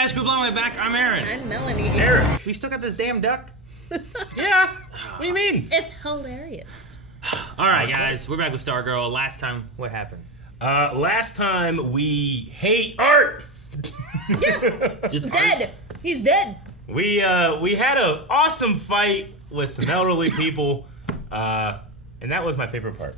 guys, Cool Blow My Back. I'm Aaron. I'm Melanie. Eric. We still got this damn duck? Yeah. What do you mean? It's hilarious. All right, guys, we're back with Stargirl. Last time, what happened? Last time we hate art. Just Dead. He's dead. We had an awesome fight with some elderly people, and that was my favorite part.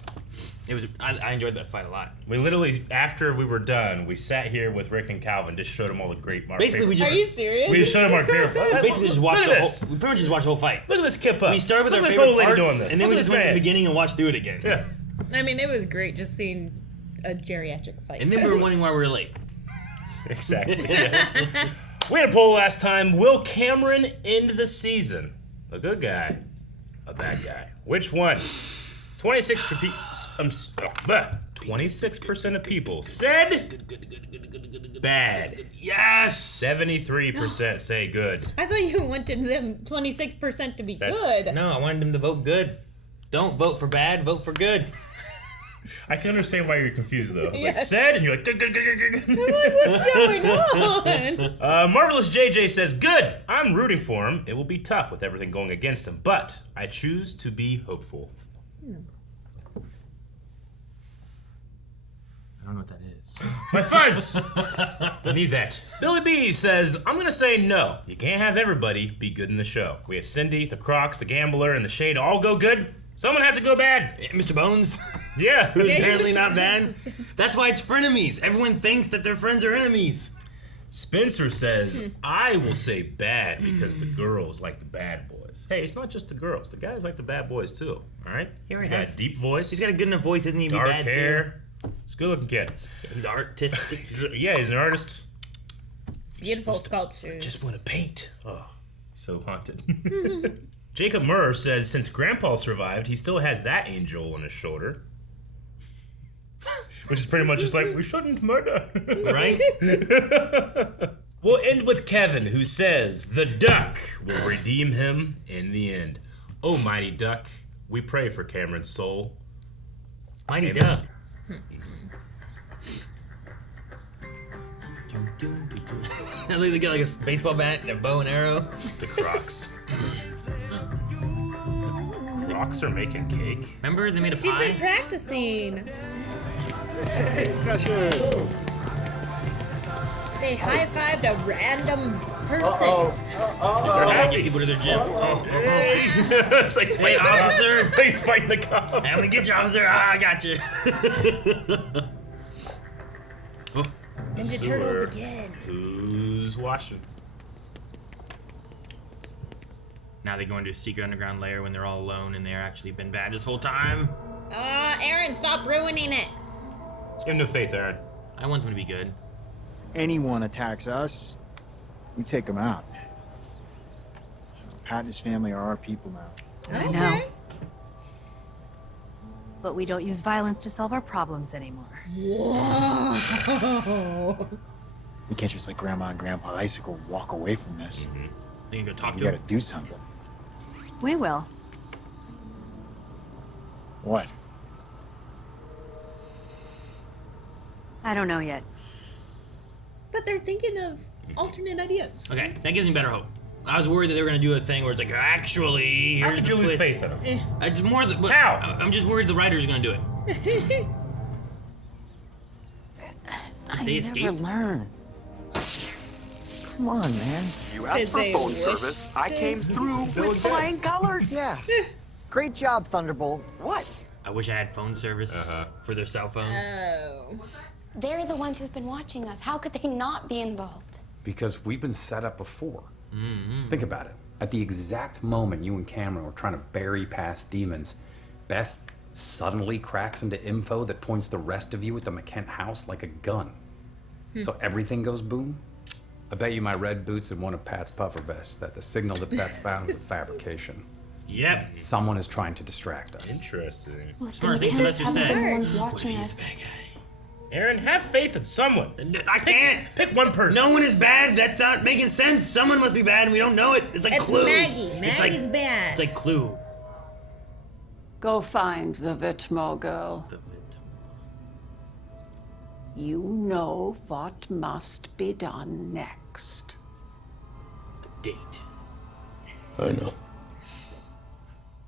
It was. I enjoyed that fight a lot. We literally, after we were done, we sat here with Rick and Calvin, just showed them all the great marks. Basically, we just. Are you serious? We just showed them our favorite. Basically, just watched Look the at whole. this. We pretty much just watched the whole fight. Look at this kip up. We started with Look our at this favorite old lady parts, doing this. and then we Look just at went to this the man. beginning and watched through it again. Yeah. I mean, it was great just seeing a geriatric fight. And then we were wondering why we were late. Exactly. Yeah. We had a poll last time. Will Cameron end the season? A good guy, a bad guy. Which one? 26% of people said bad. Yes. 73% say good. I thought you wanted them 26% to be good. No, I wanted them to vote good. Don't vote for bad. Vote for good. I can understand why you're confused though. It's like Yes. said, and you're like good, good, good, good, good. What's going on? Marvelous JJ says good. I'm rooting for him. It will be tough with everything going against him, but I choose to be hopeful. I don't know what that is. My fuzz! I need that. Billy B says, I'm gonna say no. You can't have everybody be good in the show. We have Cindy, the Crocks, the Gambler, and the Shade all go good. Someone had to go bad. Mr. Bones, Yeah. who's apparently not bad. That's why it's frenemies. Everyone thinks that their friends are enemies. Spencer says, I will say bad because the girls like the bad boys. Hey, it's not just the girls. The guys like the bad boys too, all right? Here He's he got has- a deep voice, He's got a good enough voice, isn't he? To be dark bad hair. He's a good-looking kid. Too. He's artistic. He's an artist. Beautiful sculptures. Just want to paint. Oh, so haunted. Jacob Murr says, since Grandpa survived, he still has that angel on his shoulder. Which is pretty much just like, we shouldn't murder. Right? We'll end with Kevin, who says, the duck will redeem him in the end. Oh, mighty duck, we pray for Cameron's soul. Mighty Amen. duck. They got like a baseball bat and a bow and arrow. The Crocks. Crocks are making cake? Remember they made a She's pie? been practicing. They high-fived a random person. They're not getting people to their gym. Hey! It's like, Hey, officer. He's fighting the cop. I'm gonna get you, officer. Ah, I got you. Ninja Turtles again. Who's watching? Now they go into a secret underground lair when they're all alone and they're actually been bad this whole time. Aaron, stop ruining it. Give him no faith, Aaron. I want them to be good. Anyone attacks us, we take them out. Pat and his family are our people now. I know. But we don't use violence to solve our problems anymore. Whoa. We can't just let Grandma and Grandpa Icicle walk away from this. They can go talk We to gotta him. do something. We will. What? I don't know yet. But they're thinking of alternate ideas. Okay, that gives me better hope. I was worried that they were gonna do a thing where it's like, actually, How here's could the you lose twist. faith in him? It's more than. How? I'm just worried the writers are gonna do it. I They never escaped? learn. Come on, man. You asked Did for they phone wish service. I came to? through with flying colors. Yeah. Great job, Thunderbolt. What? I wish I had phone service for their cell phone. Oh. They're the ones who've been watching us. How could they not be involved? Because we've been set up before. Think about it. At the exact moment you and Cameron were trying to bury past demons, Beth suddenly cracks into info that points the rest of you at the Mahkent house like a gun. So everything goes boom? I bet you my red boots and one of Pat's puffer vests that the signal that Beth found was a fabrication. Yep. Someone is trying to distract us. Interesting. Well, Smart then thing can't Sylvester some of said. the ones What if watching he's us? the bad guy? Aaron, have faith in someone. I can't. Pick one person. No one is bad. That's not making sense. Someone must be bad and we don't know it. It's like It's Clue. Maggie. It's Maggie's like, bad. It's like Clue. Go find the Vitmo girl. You know what must be done next. date. I know.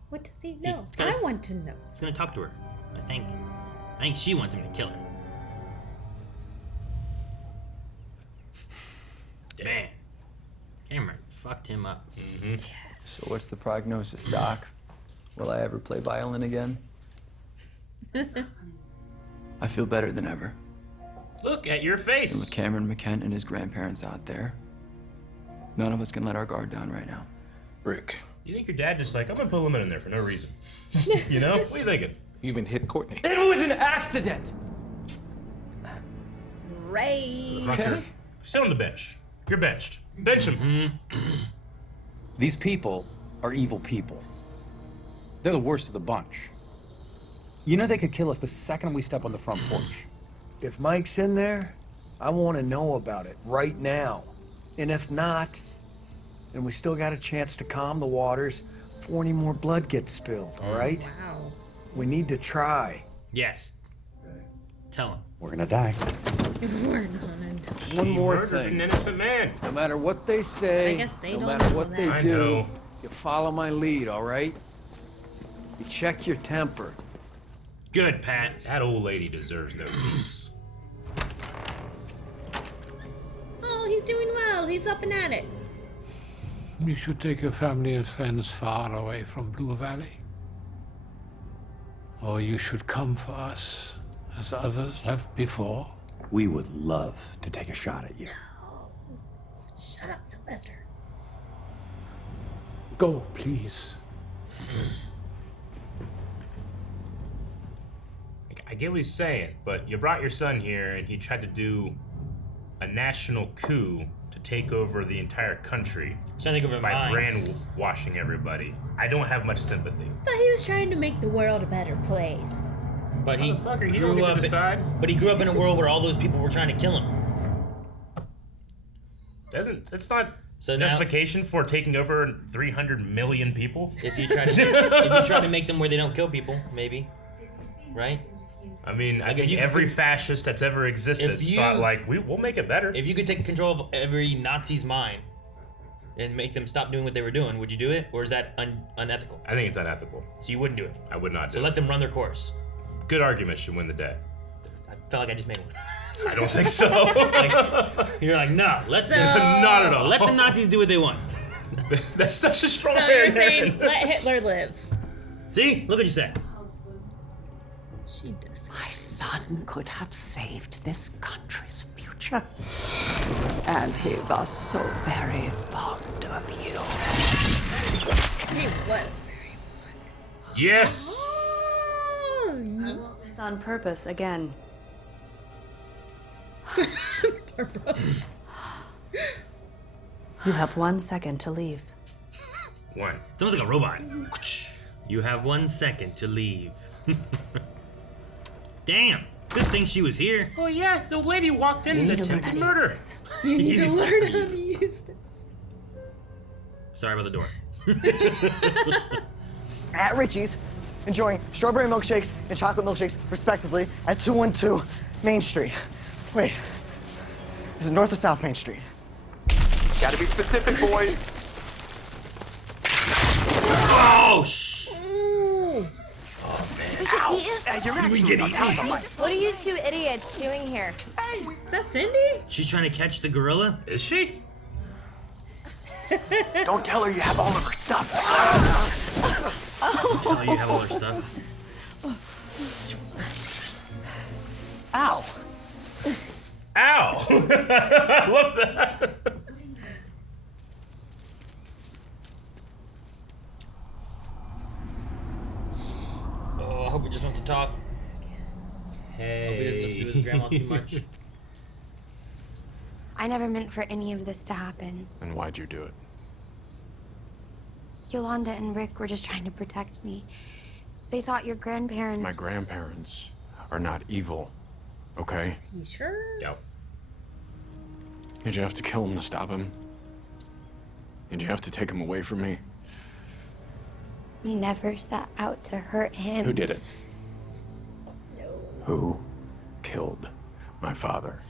What does he know? He's gonna- I want to know. He's gonna talk to her. I think she wants him to kill her. Man, Cameron fucked him up. So what's the prognosis, Doc? Will I ever play violin again? I feel better than ever. Look at your And face. with Cameron McKent and his grandparents out there, none of us can let our guard down right now. Rick. You think your dad just like, I'm gonna put a lit in there for no reason? You know? What are you thinking? You even hit Courtney. It was an accident! Ray. Sit on the bench. You're benched. Bench him. These people are evil people. They're the worst of the bunch. You know they could kill us the second we step on the front porch. If Mike's in there, I want to know about it right now. And if not, then we still got a chance to calm the waters before any more blood gets spilled, all right? Wow. We need to try. Yes. Tell him. We're gonna die. We're gonna die. One more Murdered thing. an innocent man. No matter what they say, I guess they no don't matter know what that. they I do, know. you follow my lead, all right? You check your temper. Good, Pat. That old lady deserves no peace. Oh, he's doing well. He's up and at it. You should take your family and friends far away from Blue Valley. Or you should come for us, as others have before. We would love to take a shot at you. Shut up, Sylvester. Go, please. I get what he's saying, but you brought your son here and he tried to do a national coup to take over the entire country. Trying to take over by minds. brainwashing everybody. I don't have much sympathy. But he was trying to make the world a better place. But he Motherfucker, you don't grew get to up. decide. But he grew up in a world where all those people were trying to kill him. It's not So now- justification for taking over 300 million people. If you try to make them where they don't kill people, maybe, right? I mean, I Like, if think you could every think- fascist that's ever existed if you- thought like we'll make it better. If you could take control of every Nazi's mind and make them stop doing what they were doing, would you do it, or is that unethical? I think it's unethical. So you wouldn't do it. I would not do So it. let them run their course. Good argument should win the day. I felt like I just made one. I don't think so. You're like, no, let So- Not at all. let the Nazis do what they want. That's such a strong So you're saying let Hitler live. See, look what you said. She does. My son could have saved this country's future. And he was so very fond of you. He was very fond. Yes. Oh, It's on purpose again. Barbara. You have 1 second to leave. One. It's almost like a robot. You have 1 second to leave. Damn. Good thing she was here. Oh yeah, the lady walked in and attempted murder. You need to learn how to use this. Sorry about the door. At Richie's, enjoying strawberry milkshakes and chocolate milkshakes, respectively, at 212 Main Street. Wait, is it North or South Main Street? Gotta be specific, boys. Oh, shh. You're actually on top of my... What are you two idiots doing here? Is that Cindy? She's trying to catch the gorilla? Is she? Don't tell her you have all of her stuff. Tell her you have all her stuff. Ow. Ow! I love that. Oh, I hope he just wants to talk. Hey. Hope he doesn't listen to his grandma too much. I never meant for any of this to happen. And why'd you do it? Yolanda and Rick were just trying to protect me. They thought your grandparents... My grandparents are not evil, okay? You sure? Yep. Did you have to kill him to stop him? Did you have to take him away from me? We never set out to hurt him. Who did it? Who killed my father?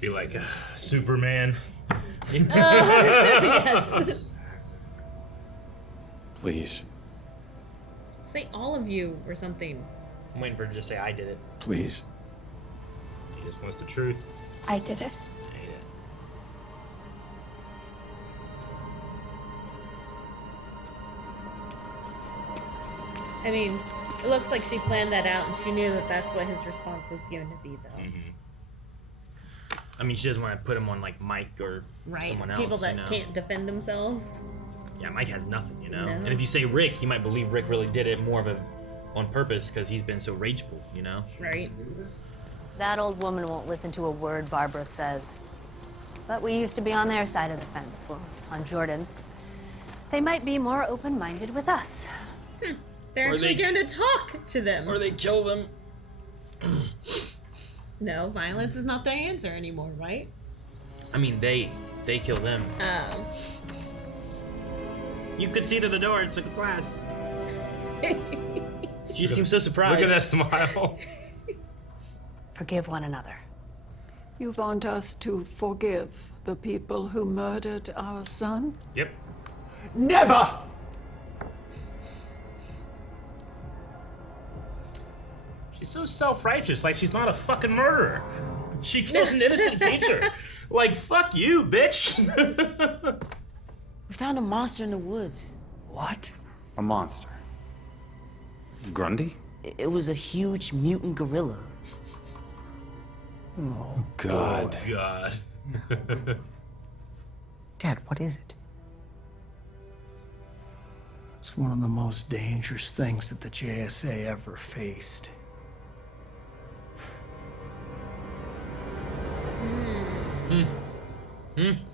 Be like Superman. Yes. Please. Say all of you or something. I'm waiting for her to just say I did it. Please. He just wants the truth. I did it. I mean, it looks like she planned that out and she knew that that's what his response was going to be, though. I mean, she doesn't want to put him on like Mike or someone else. People that you know? can't defend themselves. Yeah, Mike has nothing, you know. No. And if you say Rick, he might believe Rick really did it more of a on purpose because he's been so rageful, you know. Right. That old woman won't listen to a word Barbara says. But we used to be on their side of the fence, well, on Jordan's. They might be more open-minded with us. They're Or actually they- going to talk to them. Or they kill them. No, violence is not the answer anymore, right? I mean, they kill them. Oh. You could see through the door. It's like a glass. She seems so surprised. Look at that smile. Forgive one another. You want us to forgive the people who murdered our son? Yep. Never! She's so self-righteous, like she's not a fucking murderer. She killed an innocent teacher. Like, fuck you, bitch. We found a monster in the woods. What? A monster. Grundy? It was a huge mutant gorilla. Oh, God. Oh, God. Dad, what is it? It's one of the most dangerous things that the JSA ever faced.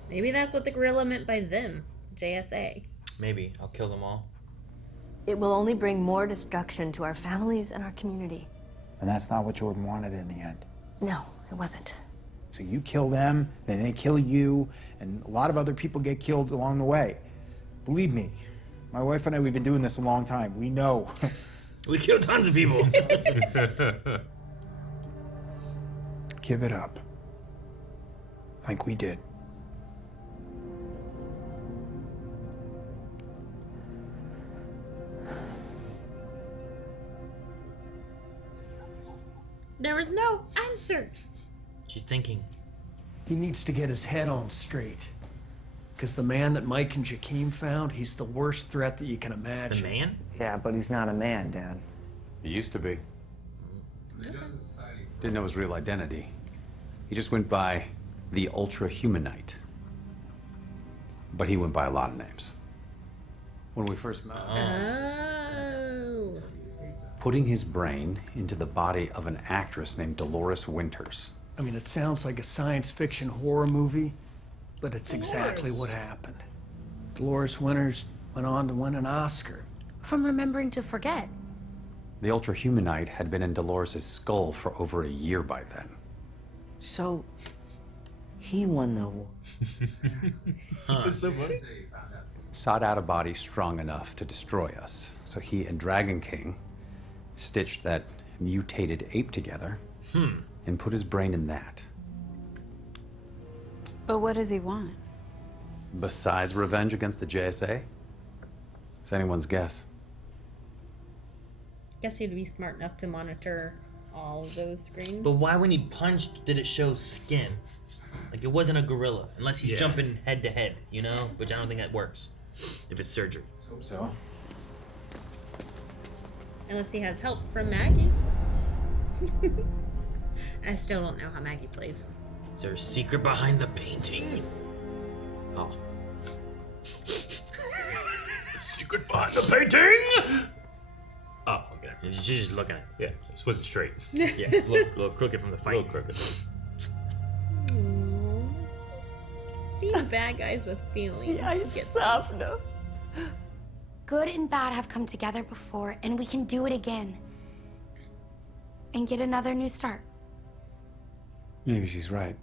Maybe that's what the gorilla meant by them. JSA. Maybe. I'll kill them all. It will only bring more destruction to our families and our community. And that's not what Jordan wanted in the end. No, it wasn't. So you kill them, then they kill you, and a lot of other people get killed along the way. Believe me, my wife and I, we've been doing this a long time. We know. We kill tons of people. Give it up. Like we did. There was no answer. She's thinking. He needs to get his head on straight. Because the man that Mike and Jakeem found, he's the worst threat that you can imagine. The man? Yeah, but he's not a man, Dad. He used to be. Didn't know his real identity. He just went by the Ultra-Humanite. But he went by a lot of names. When we first met, Oh. putting his brain into the body of an actress named Dolores Winters. I mean, it sounds like a science fiction horror movie, but it's exactly what happened. Dolores Winters went on to win an Oscar. From remembering to forget. The Ultra-Humanite had been in Dolores' skull for over a year by then. So, he won the war. It's so funny. Sought out a body strong enough to destroy us, so he and Dragon King stitched that mutated ape together and put his brain in that. But what does he want? Besides revenge against the JSA? It's anyone's guess. Guess he'd be smart enough to monitor all of those screens. But why, when he punched, did it show skin? Like, it wasn't a gorilla, unless he's jumping head to head, you know? Which I don't think that works if it's surgery. Hope so. Unless he has help from Maggie. I still don't know how Maggie plays. Is there a secret behind the painting? Oh. Secret behind the painting? Oh, okay. She's just looking at it. Yeah, this wasn't straight. Yeah, it's a little crooked from the A fight. little crooked. Seeing bad guys with feelings gets me. Good and bad have come together before, and we can do it again. And get another new start. Maybe she's right.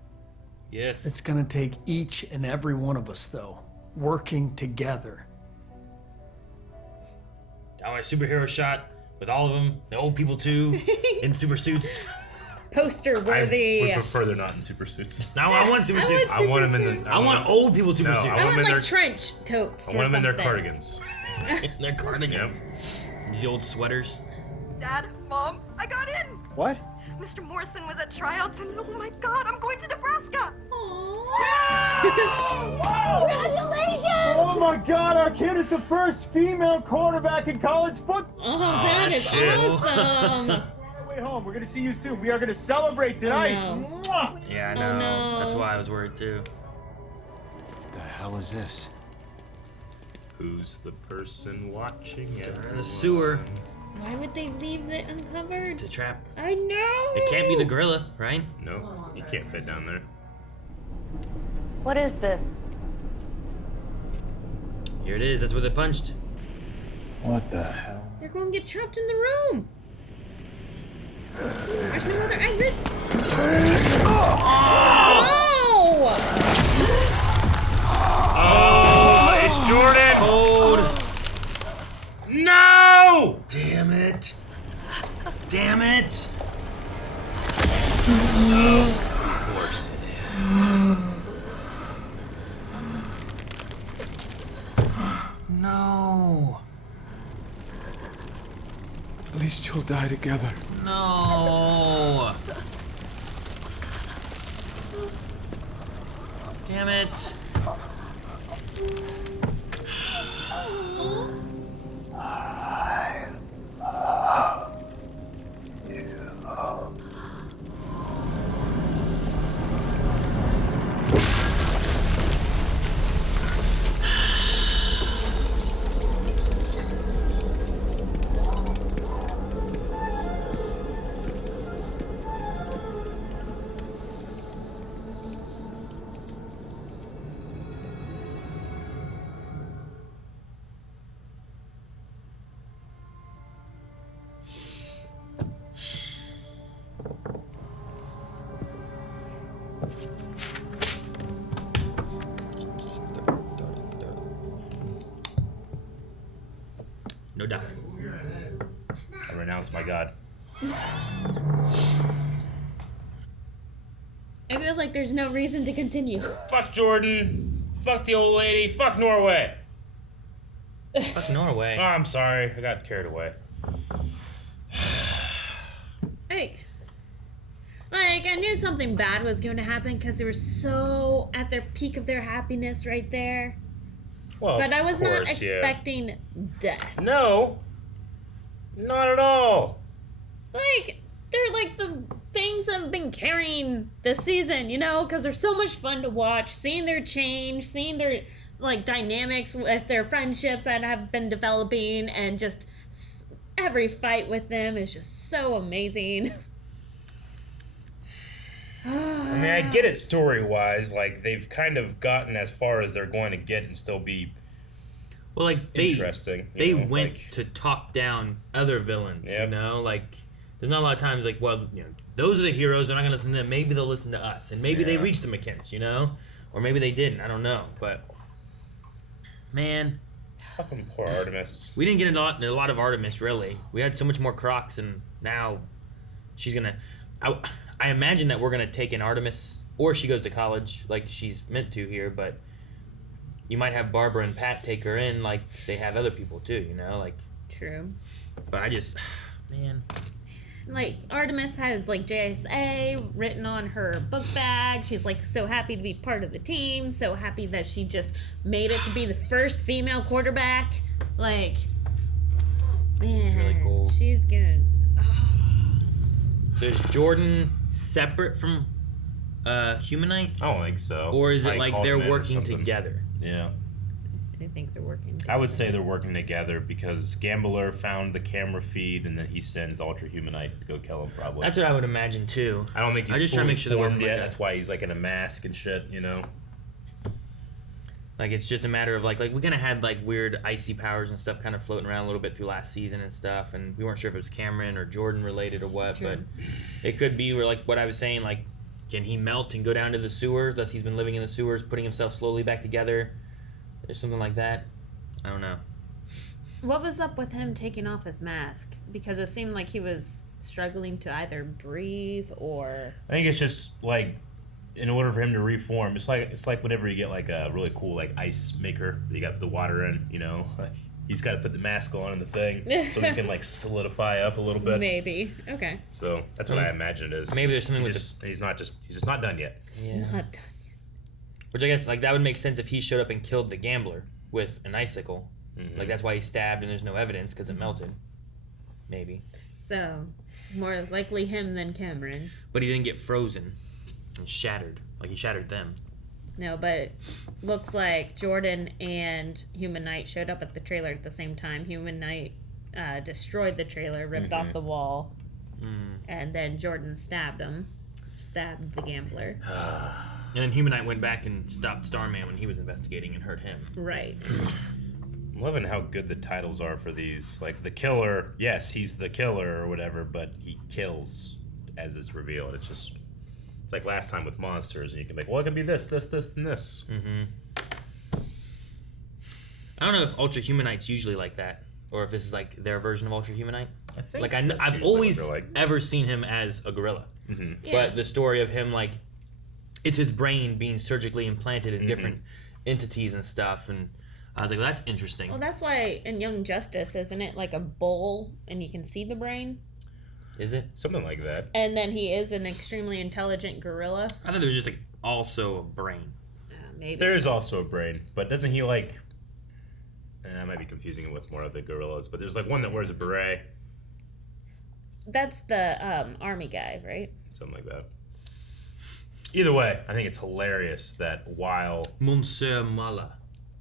Yes. It's gonna take each and every one of us, though, working together. I want a superhero shot with all of them, the old people too, in super suits. poster where I the. would prefer they're not in super suits. No, I want super suits. I want them in the. I want old people super suits. I want like trench coats. I want them in their something. cardigans. Their cardigans. These old sweaters. Dad, Mom, I got in. What? Mr. Morrison was at tryouts, and oh my God, I'm going to Nebraska. Congratulations! Oh my God, our kid is the first female quarterback in college football. Oh, that is awesome. We're on our way home. We're gonna see you soon. We are gonna celebrate tonight. Mwah! Yeah, I know. Oh, no. That's why I was worried too. The hell is this? Who's the person watching it? In the sewer. Why would they leave it uncovered? To trap. I know. It can't be the gorilla, right? No, you can't fit down there. What is this? Here it is. That's where they punched. What the hell? They're going to get trapped in the room. There's no other exits. Oh! Oh, it's Jordan. Hold. No! Damn it. Damn it. Of course it is. No. At least you'll die together. No. Damn it. No doubt. I renounce my god. I feel like there's no reason to continue. Fuck Jordan. Fuck the old lady. Fuck Norway. Fuck Norway. Oh, I'm sorry. I got carried away. Like, I knew something bad was going to happen because they were so at their peak of their happiness right there. Well, but I was of not course, yeah. expecting death. No. Not at all. Like, they're like the things that have been carrying this season, you know? Because they're so much fun to watch. Seeing their change, seeing their, like, dynamics with their friendships that have been developing, and just every fight with them is just so amazing. I mean, I get it story-wise. Like, they've kind of gotten as far as they're going to get and still be interesting. They went to talk down other villains, Yep. you know? Like, there's not a lot of times, like, well, you know, those are the heroes, they're not going to listen to them. Maybe they'll listen to us. And maybe they reached the Mahkents, you know? Or maybe they didn't. I don't know. But, man. Fucking poor Artemis. We didn't get a lot of Artemis, really. We had so much more Crocks, and now she's going to... I imagine that we're going to take in Artemis, or she goes to college like she's meant to here, but you might have Barbara and Pat take her in like they have other people too, you know? Like, true. But I just... Man. Like, Artemis has, like, JSA written on her book bag. She's, like, so happy to be part of the team. So happy that she just made it to be the first female quarterback. Like, man. It's really cool. She's good. So is Jordan separate from Humanite? I don't think so. Or is it Probably like called they're him in or working something. together? Yeah. I think they're working together. I would say they're working together because Gambler found the camera feed and then he sends Ultra-Humanite to go kill him, probably. That's what I would imagine too. I don't think he's I just trying to make sure there wasn't yet. like That's why he's like in a mask and shit, you know? Like, it's just a matter of like we kind of had like weird icy powers and stuff kind of floating around a little bit through last season and stuff, and we weren't sure if it was Cameron or Jordan related or what. True. But it could be where, like what I was saying, like, can he melt and go down to the sewers? That he's been living in the sewers, putting himself slowly back together, or something like that. I don't know. What was up with him taking off his mask? Because it seemed like he was struggling to either breathe or. I think it's just like, in order for him to reform, it's like whenever you get like a really cool like ice maker that you got to put the water in, you know, like he's got to put the mask on and the thing so he can like solidify up a little bit. Maybe. Okay. So that's what I imagine it is. Maybe there's something he's just not done yet. Yeah. Not done yet. Which I guess like that would make sense if he showed up and killed the gambler with an icicle. Mm-hmm. Like that's why he's stabbed and there's no evidence because it melted. Maybe. So, more likely him than Cameron. But he didn't get frozen and shattered. Like he shattered them. No, but looks like Jordan and Humanite showed up at the trailer at the same time. Humanite destroyed the trailer, ripped off the wall, and then Jordan stabbed the gambler. And then Humanite went back and stopped Starman when he was investigating and hurt him. Right. I'm loving how good the titles are for these. Like the killer, yes, he's the killer or whatever, but he kills as it's revealed. It's like last time with monsters, and you can be like, well, it could be this, and this. Mm-hmm. I don't know if Ultra-Humanite's usually like that, or if this is like their version of Ultra-Humanite. I think like I've always ever seen him as a gorilla, but the story of him like it's his brain being surgically implanted in different entities and stuff, and I was like, well, that's interesting. Well, that's why in Young Justice, isn't it like a bowl and you can see the brain? Is it? Something like that. And then he is an extremely intelligent gorilla. I thought there was just like also a brain. Maybe. There is also a brain, but doesn't he like... I might be confusing it with more of the gorillas, but there's like one that wears a beret. That's the army guy, right? Something like that. Either way, I think it's hilarious that while... Monsieur Mala.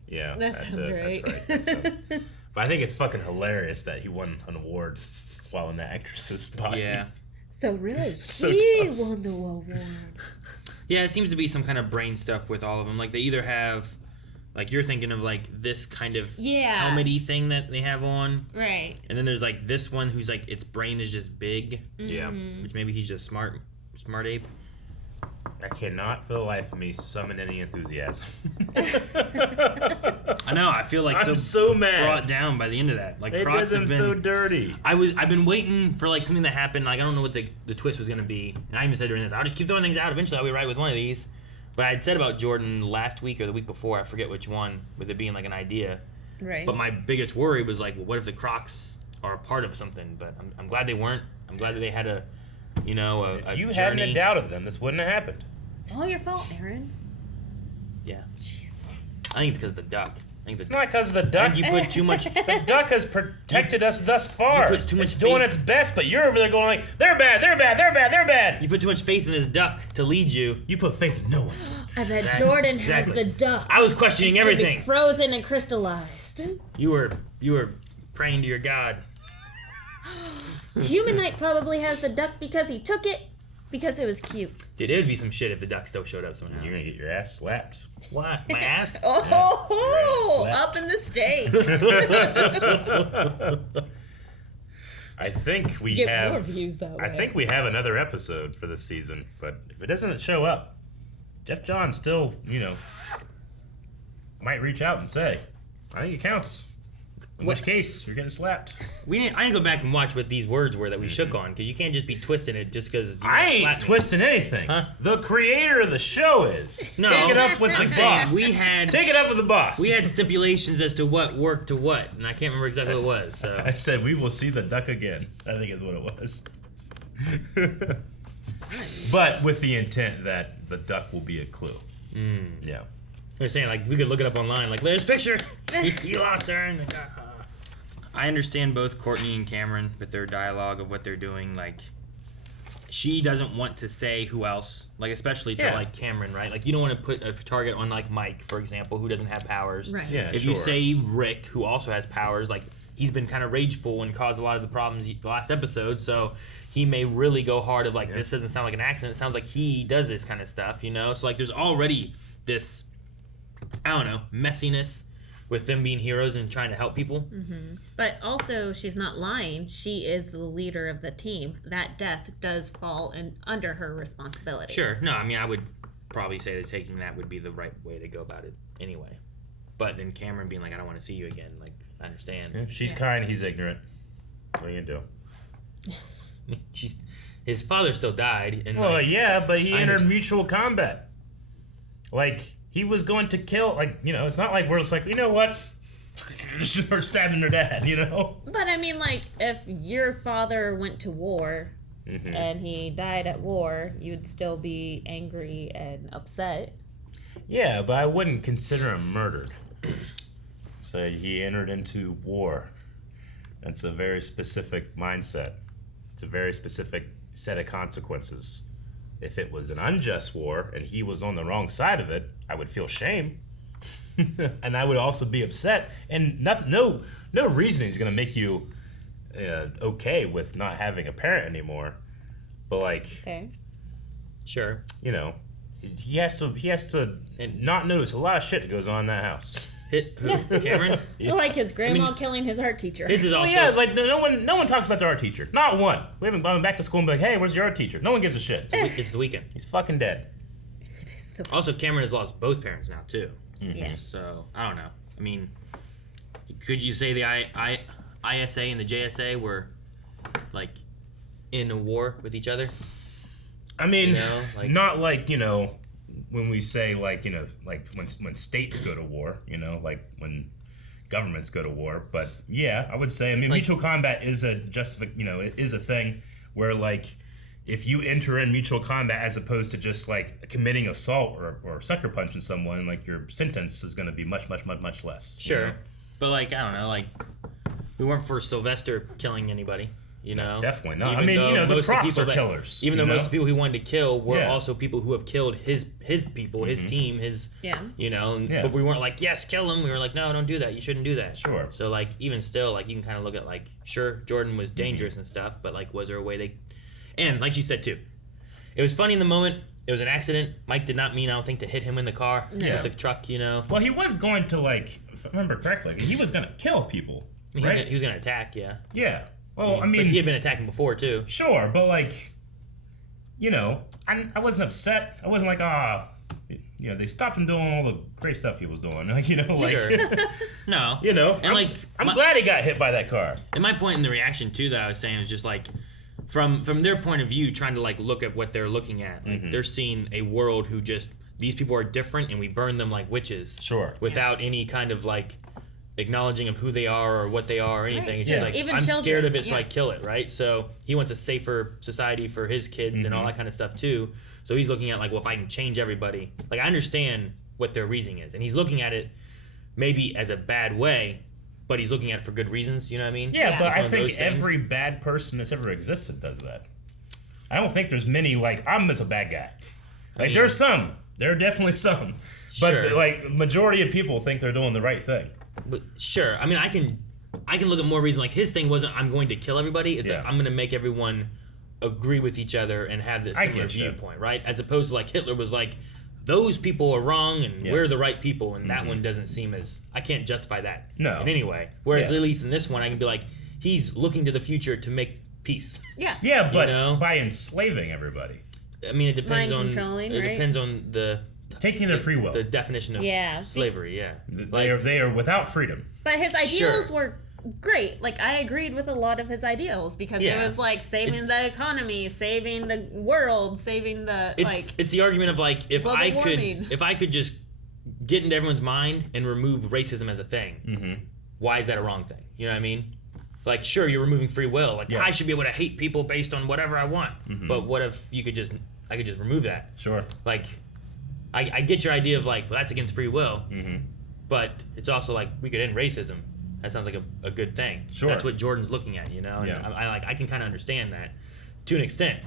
Yeah, that sounds right. That's right. But I think it's fucking hilarious that he won an award while in the actress's body. Yeah. So really, So he tough. won the award. Yeah, it seems to be some kind of brain stuff with all of them. Like they either have, like you're thinking of like this kind of helmet-y thing that they have on. Right. And then there's like this one who's like its brain is just big. Yeah. Which maybe he's just smart ape. I cannot for the life of me summon any enthusiasm. I know. I feel like I'm so mad. brought down by the end of that. Like They Crocks did them have been so dirty. I've been waiting for like something that happened. Like I don't know what the twist was gonna be. And I even said during this, I'll just keep throwing things out. Eventually, I'll be right with one of these. But I had said about Jordan last week or the week before, I forget which one, with it being like an idea. Right. But my biggest worry was like, well, what if the Crocks are a part of something? But I'm glad they weren't. I'm glad that they had a If you journey. hadn't doubted them, this wouldn't have happened. It's all your fault, Aaron. Yeah. I think it's because of the duck. It's not because of the duck. You put too much. The duck has protected us thus far. You put too much it's doing faith. its best, but you're over there going like, they're bad, they're bad, they're bad, they're bad. You put too much faith in this duck to lead you. You put faith in no one. I bet Jordan has exactly. the duck. I was questioning It's gonna be everything. frozen and crystallized. You were praying to your god. Humanite probably has the duck because he took it because it was cute. Dude, it would be some shit if the duck still showed up somehow. You're gonna get your ass slapped. What? My ass? Oh, Yeah, up in the stakes. I think we Get have more views that way. I think we have another episode for this season, but if it doesn't show up, Jeff John still, might reach out and say, I think it counts. In which case, you're getting slapped. I need to go back and watch what these words were that we shook on, because you can't just be twisting it just because I ain't twisting anything. Huh? The creator of the show is. No, Take it up with the saying boss. Take it up with the boss. We had stipulations as to what worked to what, and I can't remember exactly what it was. So I said we will see the duck again. I think is what it was. But with the intent that the duck will be a clue. Yeah. They're saying like we could look it up online. Like there's a picture. You lost her. And I understand both Courtney and Cameron with their dialogue of what they're doing. Like she doesn't want to say who else. Like especially to like Cameron, right? Like you don't want to put a target on like Mike, for example, who doesn't have powers. Right. Yeah, if you say Rick, who also has powers, like he's been kind of rageful and caused a lot of the problems the last episode. So he may really go hard of like this doesn't sound like an accident. It sounds like he does this kind of stuff, So like there's already this, I don't know, messiness with them being heroes and trying to help people. Mm-hmm. But also, she's not lying. She is the leader of the team. That death does fall under her responsibility. Sure. No, I mean, I would probably say that taking that would be the right way to go about it anyway. But then Cameron being like, I don't want to see you again. Like, I understand. She's kind, he's ignorant. What are you going to do? his father still died. And Well, like, yeah, but he I entered understand. mutual combat. Like, he was going to kill, like, you know, it's not like we're just like, you know what? We're stabbing their dad, you know? But I mean, like, if your father went to war and he died at war, you'd still be angry and upset. Yeah, but I wouldn't consider him murdered. So he entered into war. That's a very specific mindset. It's a very specific set of consequences. If it was an unjust war and he was on the wrong side of it, I would feel shame. And I would also be upset. And no reasoning is going to make you okay with not having a parent anymore. But like, Okay. Sure. you know, he has to not notice a lot of shit that goes on in that house. Cameron? Like his grandma killing his art teacher. His is Well, also yeah, like no one talks about their art teacher. Not one. We haven't gone back to school and be like, hey, where's your art teacher? No one gives a shit. it's the weekend. He's fucking dead. Also, Cameron has lost both parents now too. Yeah. So I don't know. I mean, could you say the ISA and the JSA were like in a war with each other? I mean, You know, like- not like, you know, when we say like, you know, like when states go to war, you know, like when governments go to war. But yeah, I would say, I mean, mutual combat is a it is a thing where like if you enter in mutual combat as opposed to just like committing assault or sucker punching someone, like your sentence is going to be much less. you Sure. know? But like I don't know, like we weren't for Sylvester killing anybody. You know, Definitely not. I Even mean, though you know, the most of Crocks people are killers, Even you though know? most of the people he wanted to kill were Yeah. also people who have killed his people, his team, Yeah. you know. Yeah. But we weren't like, yes, kill him. We were like, no, don't do that. You shouldn't do that. Sure. So like, even still, like you can kind of look at like, sure, Jordan was dangerous and stuff, but like, was there a way they? And like you said too, it was funny in the moment. It was an accident. Mike did not mean, I don't think, to hit him in the car Yeah. with the truck. You know. Well, he was going to like, if I remember correctly, he was going to kill people, I mean, right? he was gonna attack. Yeah. Yeah. Well, I But mean, he had been attacking before too. sure, but like, you know, I wasn't upset. I wasn't like, you know, they stopped him doing all the great stuff he was doing. You know, like, Sure. No. you know, And like, I'm glad he got hit by that car. And my point in the reaction too that I was saying was just like from their point of view, trying to like look at what they're looking at. Like, they're seeing a world who just these people are different and we burn them like witches. Sure. Without any kind of like acknowledging of who they are or what they are or anything. Right. It's just Yeah. like Even I'm children, scared of it, so yeah. I kill it, right? So he wants a safer society for his kids and all that kind of stuff too. So he's looking at like, well, if I can change everybody, like I understand what their reasoning is, and he's looking at it maybe as a bad way, but he's looking at it for good reasons. You know what I mean? Yeah, but It's I one of think those things. every bad person that's ever existed does that. I don't think there's many like I'm just a bad guy. Like mean- there's some. There are definitely some. But Sure. like majority of people think they're doing the right thing. But sure, I mean, I can look at more reason. Like his thing wasn't I'm going to kill everybody. It's like Yeah. I'm going to make everyone agree with each other and have this I similar get you. viewpoint, right? As opposed to like Hitler was like, those people are wrong and Yeah. we're the right people, and that one doesn't seem as I can't justify that No. in any way. Whereas Yeah. at least in this one, I can be like, he's looking to the future to make peace. Yeah. Yeah, but You know? by enslaving everybody, I mean, it depends Mind on controlling, it right? depends on the taking their free will. the definition of Yeah. slavery. Yeah, They are without freedom. But his ideals Sure. were great. Like I agreed with a lot of his ideals because it Yeah. was like saving It's- the economy, saving the world, saving the it's the argument of like if global I warming. could just get into everyone's mind and remove racism as a thing, why is that a wrong thing? You know what I mean? Like sure, you're removing free will. Like Yeah. I should be able to hate people based on whatever I want. But what if I could just remove that? Sure. Like I get your idea of like, well, that's against free will, but it's also like we could end racism. That sounds like a good thing. Sure. That's what Jordan's looking at, you know. And Yeah. I can kind of understand that to an extent.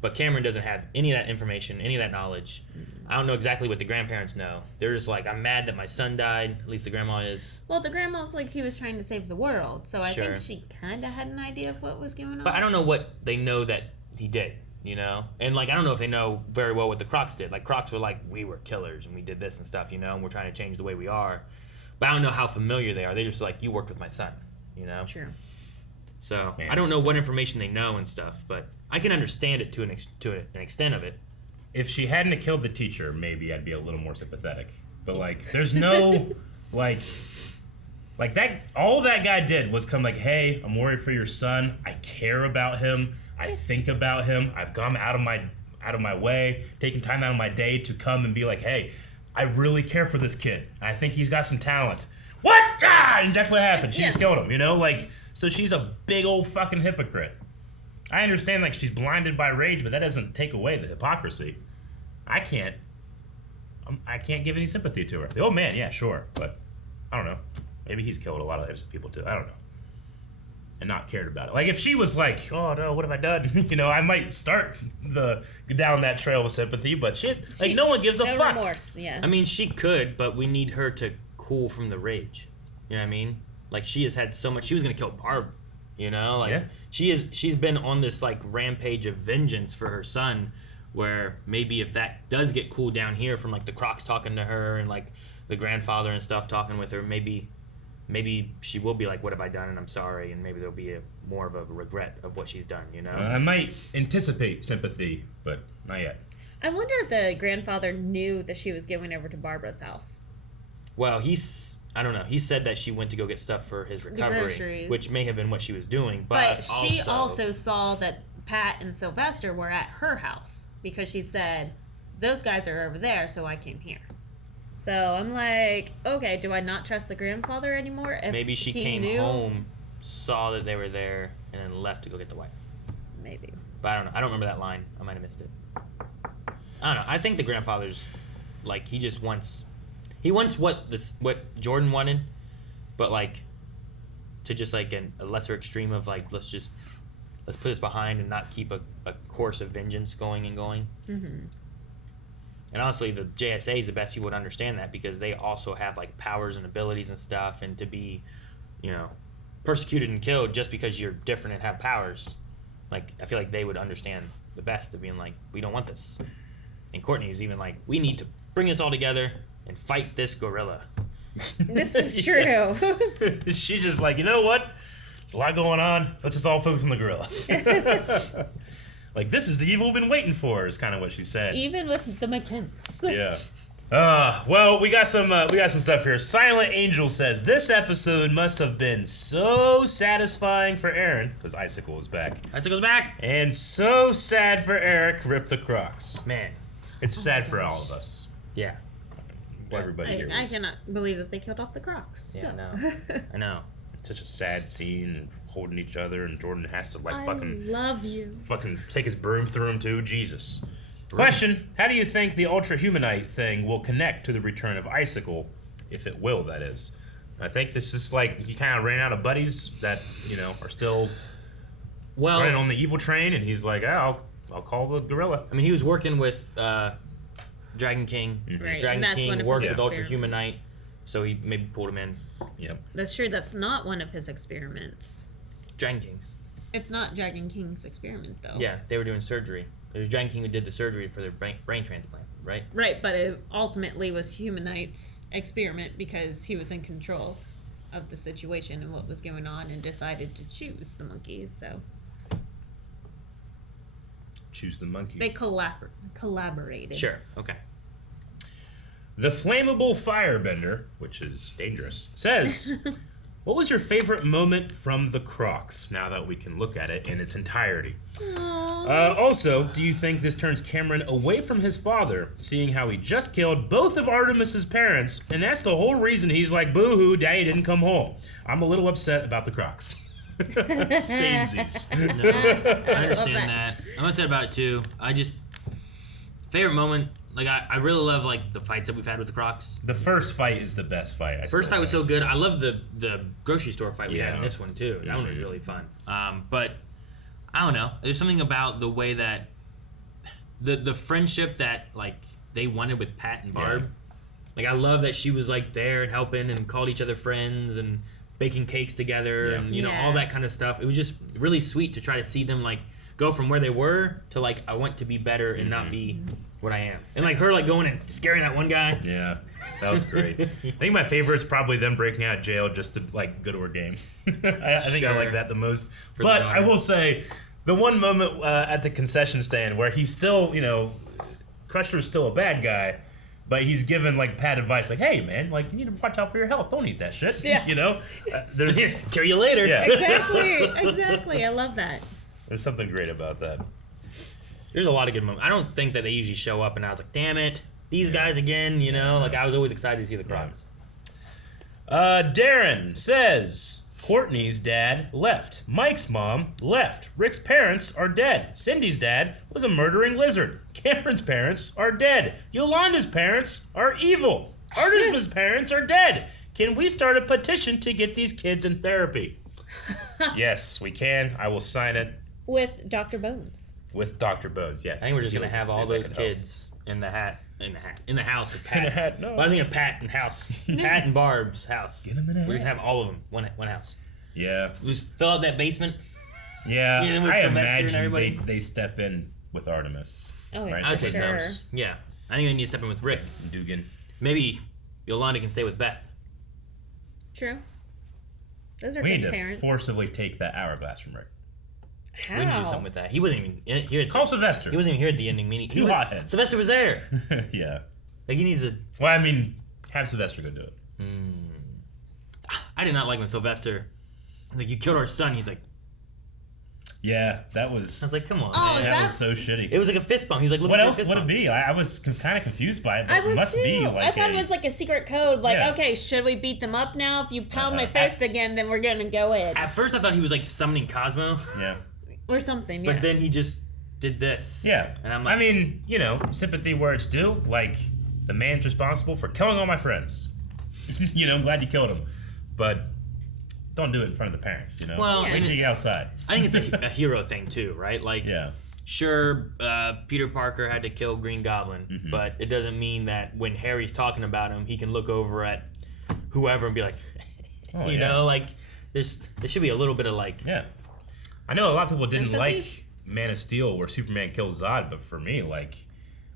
But Cameron doesn't have any of that information, any of that knowledge. I don't know exactly what the grandparents know. They're just like, I'm mad that my son died. At least the grandma is. well, the grandma's like he was trying to save the world, so I Sure. think she kind of had an idea of what was going on. But I don't know what they know that he did, you know? And like, I don't know if they know very well what the Crocks did. Like, Crocks were like, we were killers and we did this and stuff, you know? And we're trying to change the way we are. But I don't know how familiar they are. They're just like, you worked with my son, you know? True. So Man. I don't know what information they know and stuff, but I can understand it to an extent of it. If she hadn't have killed the teacher, maybe I'd be a little more sympathetic. But like, there's no like that. All that guy did was come like, "Hey, I'm worried for your son. I care about him. I think about him. I've gone out of my way, taken time out of my day to come and be like, hey, I really care for this kid. I think he's got some talent. What? Ah! And that's what happened. She just killed him, you know? Like, so she's a big old fucking hypocrite. I understand, like, she's blinded by rage, but that doesn't take away the hypocrisy. I can't give any sympathy to her. The old man, yeah, sure, but I don't know. Maybe he's killed a lot of innocent people too. I don't know. And not cared about it. Like, if she was like, oh no, what have I done? You know, I might start down that trail of sympathy, but shit, like, no one gives a fuck. Remorse, yeah. I mean, she could, but we need her to cool from the rage. You know what I mean? Like, she has had so much. She was gonna kill Barb. You know, like she's been on this like rampage of vengeance for her son, where maybe if that does get cooled down here from like the Crocks talking to her and like the grandfather and stuff talking with her, maybe she will be like, what have I done, and I'm sorry, and maybe there'll be more of a regret of what she's done, you know? I might anticipate sympathy, but not yet. I wonder if the grandfather knew that she was going over to Barbara's house. Well, I don't know. He said that she went to go get stuff for his recovery, which may have been what she was doing. But she also saw that Pat and Sylvester were at her house because she said, those guys are over there, so I came here. So I'm like, okay, do I not trust the grandfather anymore? If maybe she came home, saw that they were there, and then left to go get the wife. Maybe. But I don't know. I don't remember that line. I might have missed it. I don't know. I think the grandfather's like, he just wants... He wants what Jordan wanted, but like to just like a lesser extreme of like let's put this behind and not keep a course of vengeance going. Mm-hmm. And honestly, the JSA is the best people to understand that because they also have like powers and abilities and stuff, and to be, you know, persecuted and killed just because you're different and have powers, like I feel like they would understand the best of being like, we don't want this. And Courtney was even like, we need to bring us all together and fight this gorilla. This is true. She's just like, you know what? There's a lot going on. Let's just all focus on the gorilla. Like, this is the evil we've been waiting for, is kind of what she said. Even with the Mahkents. Yeah. Well, we got some stuff here. Silent Angel says, this episode must have been so satisfying for Aaron, because Icicle is back. Icicle's back! And so sad for Eric, rip the Crocks. Man. It's sad for all of us. Yeah. Everybody here I cannot believe that they killed off the Crocks. Still. Yeah, I know. It's such a sad scene, and holding each other, and Jordan has to I love you. fucking take his broom through him too. Jesus. Question: how do you think the Ultra-Humanite thing will connect to the return of Icicle, if it will? That is. I think this is like he kind of ran out of buddies that are still running on the evil train, and he's like, I'll call the gorilla. I mean, he was working with Dragon King. Right, Dragon King worked with experiments. Ultra-Humanite, so he maybe pulled him in. Yep. That's true. That's not one of his experiments. Dragon King's. It's not Dragon King's experiment, though. Yeah, they were doing surgery. It was Dragon King who did the surgery for their brain transplant, right? Right, but it ultimately was Humanite's experiment because he was in control of the situation and what was going on and decided to choose the monkeys, so... Choose the monkey. They collaborated. Sure, okay. The Flammable Firebender, which is dangerous, says, what was your favorite moment from the Crocks, now that we can look at it in its entirety? Also, do you think this turns Cameron away from his father, seeing how he just killed both of Artemis's parents, and that's the whole reason he's like, boo-hoo, daddy didn't come home. I'm a little upset about the Crocks. Samesies. No, I understand that. I'm upset about it too. Favorite moment, like I really love like the fights that we've had with the Crocks. The first fight is the best fight. First fight was so good. I love the grocery store fight we had in this one too. That Mm-hmm. one was really fun. But I don't know. There's something about the way that the friendship that like they wanted with Pat and Barb. Yeah. Like I love that she was like there and helping and called each other friends and baking cakes together and you know all that kind of stuff. It was just really sweet to try to see them like go from where they were to like I want to be better and not be what I am. And like her like going and scaring that one guy. Yeah, that was great. I think my favorite is probably them breaking out of jail just to like go to her game. I think I like that the most. But I will say the one moment at the concession stand where he's still, Crusher's still a bad guy. But he's given like Pat advice, like, "Hey, man, like you need to watch out for your health. Don't eat that shit." Yeah. There's kill you later. Yeah. Exactly. I love that. There's something great about that. There's a lot of good moments. I don't think that they usually show up, and I was like, damn it, these guys again, you know? Like, I was always excited to see the Crocks. Darren says, Courtney's dad left. Mike's mom left. Rick's parents are dead. Cindy's dad was a murdering lizard. Cameron's parents are dead. Yolanda's parents are evil. Artemis's parents are dead. Can we start a petition to get these kids in therapy? Yes, we can. I will sign it. With Dr. Bones. With Dr. Bones, yes. I think we're just going to have all those kids in the house with Pat. In a hat, no. Well, I was thinking Pat and house. Pat and Barb's house. Get them in a hat. We're just have all of them, one house. Yeah. Just fill out that basement. Yeah, Yeah, with I Sylvester and imagine everybody. they step in with Artemis. Oh, yeah, right? I would for say sure. so. Yeah. I think they need to step in with Rick. Dugan. Maybe Yolanda can stay with Beth. True. Those are We good need to parents. forcibly take that hourglass from Rick. How? We need to do something with that. He wasn't even here. Call Sylvester. He wasn't even here at the ending meeting. Two hotheads. Sylvester was there. Yeah. Like, he needs to... Well, I mean, have Sylvester go do it. I did not like when Sylvester... Like, you killed our son. He's like... Yeah, that was... I was like, come on, Oh, man. is that that- was so shitty. It was like a fist bump. He was like, looking What for a else fist would it bump. be? I was kind of confused by it, but I it was must too. be like I thought it was like a secret code. Like, Yeah. okay, should we beat them up now? If you pound my fist again, then we're gonna go in At first, I thought he was like summoning Cosmo. Yeah. or something. Yeah. But then he just did this. Yeah. And I'm like... I mean, you know, sympathy where it's due. Like, the man's responsible for killing all my friends. You know, I'm glad you killed him. But don't do it in front of the parents, you know? Well, wait and till you get outside. I think it's a hero thing too, right? Like, Yeah. sure, Peter Parker had to kill Green Goblin, Mm-hmm. but it doesn't mean that when Harry's talking about him, he can look over at whoever and be like, Oh, you yeah. know, like there should be a little bit of like, Yeah. I know a lot of people didn't Sympathy? like Man of Steel where Superman kills Zod, but for me, like,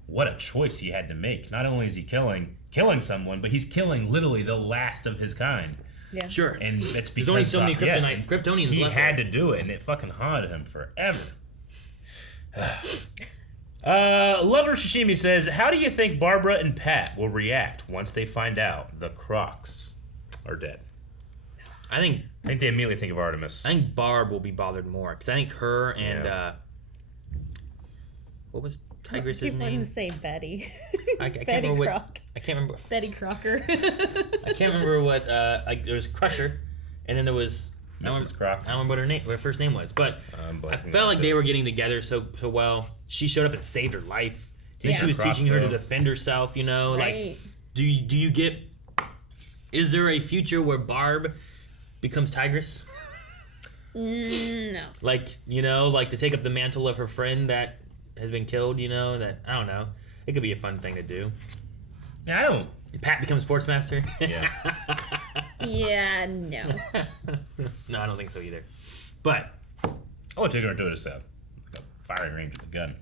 what a choice he had to make. Not only is he killing someone, but he's killing literally the last of his kind. Yeah. Sure. And that's because There's only so many Zod- Kryptonians he left. had to do it, and it fucking haunted him forever. Lover Shishimi says, how do you think Barbara and Pat will react once they find out the Crocks are dead? I think they immediately think of Artemis. I think Barb will be bothered more because I think her and Yeah. What was I Tigress's keep wanting name? to say Betty. I can't Betty remember Croc. I can't remember. Betty Crocker. I can't remember what. Like there was Crusher, and then there was Mrs. Croc. I don't remember what her first name was, but I blanking felt on like it, they too. were getting together so well. She showed up and saved her life. And Yeah. she was teaching her to Crossbow. defend herself. You know, Right. like do you get? Is there a future where Barb becomes Tigress? No. Like, you know, like to take up the mantle of her friend that has been killed, you know, that, I don't know. It could be a fun thing to do. Yeah, I don't. Pat becomes sportsmaster? Yeah. Yeah, no. No, I don't think so either. But I would take her to just like a firing range with a gun.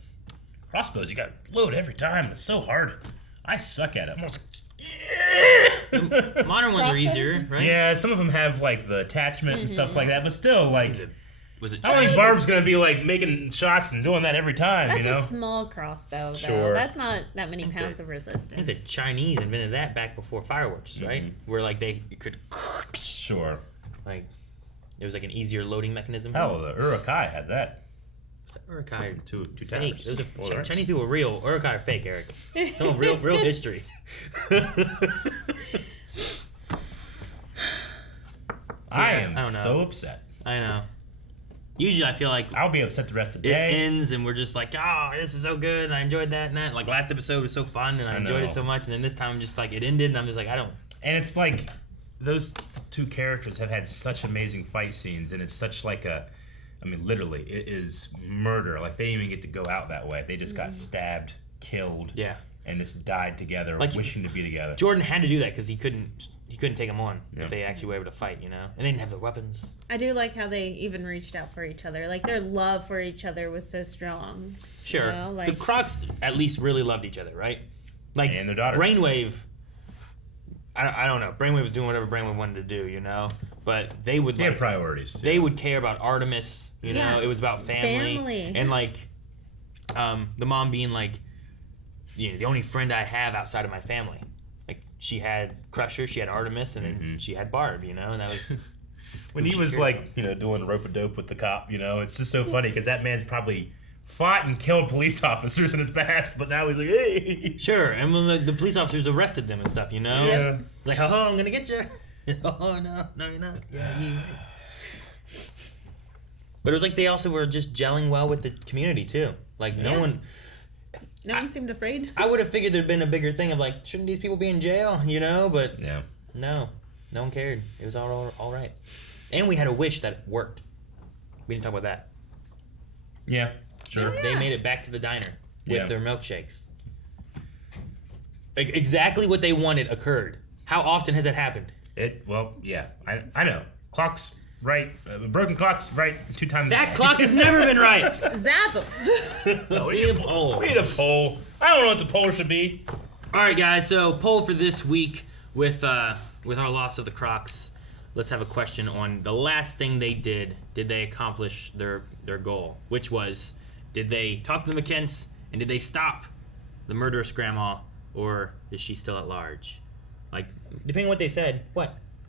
Crossbows, you got to load every time. It's so hard. I suck at it. I'm almost the modern ones are easier, right? Yeah, some of them have like the attachment and stuff like that, but still, like, Was it I don't think Chinese? Barb's gonna be like making shots and doing that every time, That's you know? a small crossbow, though. Sure. That's not that many pounds of I think resistance. the Chinese invented that back before fireworks, right? Where like they could, Sure. like, it was like an easier loading mechanism. Hell, the Urukai had that. Urukai are Two fake. towers. Those are Well, Chinese people are real. Urukai are fake, Eric. No, real history. I Yeah, am I don't know. so upset. I know. Usually I feel like I'll be upset the rest of the it day. ends and we're just like, oh, this is so good and I enjoyed that and that. Like last episode was so fun and I enjoyed know. it so much, and then this time I'm just like it ended and I'm just like I don't. And it's like those two characters have had such amazing fight scenes, and it's such like a, I mean, literally, it is murder. Like they didn't even get to go out that way. They just got stabbed, killed, Yeah. and just died together, Like, wishing to be together. Jordan had to do that because he couldn't take them on Yeah. if they actually were able to fight, you know. And they didn't have the weapons. I do like how they even reached out for each other. Like, their love for each other was so strong. Sure. You know, like, The Crocks at least really loved each other, right? Like And their daughter. Brainwave. I don't know. Brainwave was doing whatever Brainwave wanted to do, you know. But they would They like, had priorities. They would care about Artemis, you know. Yeah. It was about family. Family. And like, the mom being like, you know, the only friend I have outside of my family. Like she had Crusher, she had Artemis, and then she had Barb, you know. And that was When he was like, doing rope-a-dope with the cop, it's just so funny because that man's probably fought and killed police officers in his past, but now he's like, hey. Sure, and when the police officers arrested them and stuff, Yeah. Like, oh, I'm gonna get you. Oh, no, you're not. Yeah, you. But it was like they also were just gelling well with the community, too. Like, no one seemed afraid. I would have figured there'd been a bigger thing of like, shouldn't these people be in jail, But no one cared. It was all right. And we had a wish that worked. We didn't talk about that. Yeah, sure. They made it back to the diner with their milkshakes. Exactly what they wanted occurred. How often has that happened? I know. Clock's right. Broken clock's right 2 times. That clock has never been right. Zap him. We need a poll. We need a poll. I don't know what the poll should be. All right, guys. So poll for this week with our loss of the Crocks. Let's have a question on the last thing they did. Did they accomplish their goal? Which was, did they talk to the Mahkents and did they stop the murderous grandma, or is she still at large? Like, depending on what they said,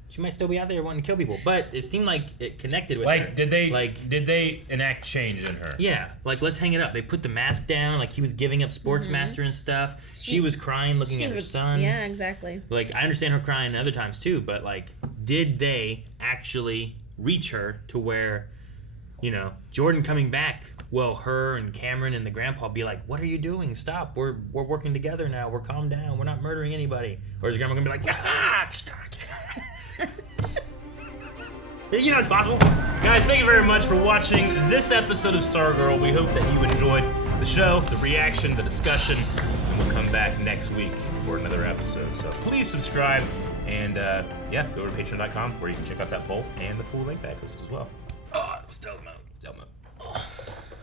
she might still be out there wanting to kill people, but it seemed like it connected with her. Did they enact change in her? Yeah, let's hang it up. They put the mask down, like he was giving up Sportsmaster and stuff. She was crying, looking at her son. Yeah, exactly. I understand her crying other times too, but did they actually reach her to where, Jordan coming back? Will her and Cameron and the grandpa be like, "What are you doing? Stop! We're working together now. We're calm down. We're not murdering anybody." Or is the grandma gonna be like, "Ah!" It's possible. Guys, thank you very much for watching this episode of Stargirl. We hope that you enjoyed the show, the reaction, the discussion, and we'll come back next week for another episode. So please subscribe and go to patreon.com where you can check out that poll and the full length access as well. Oh, stealth mode.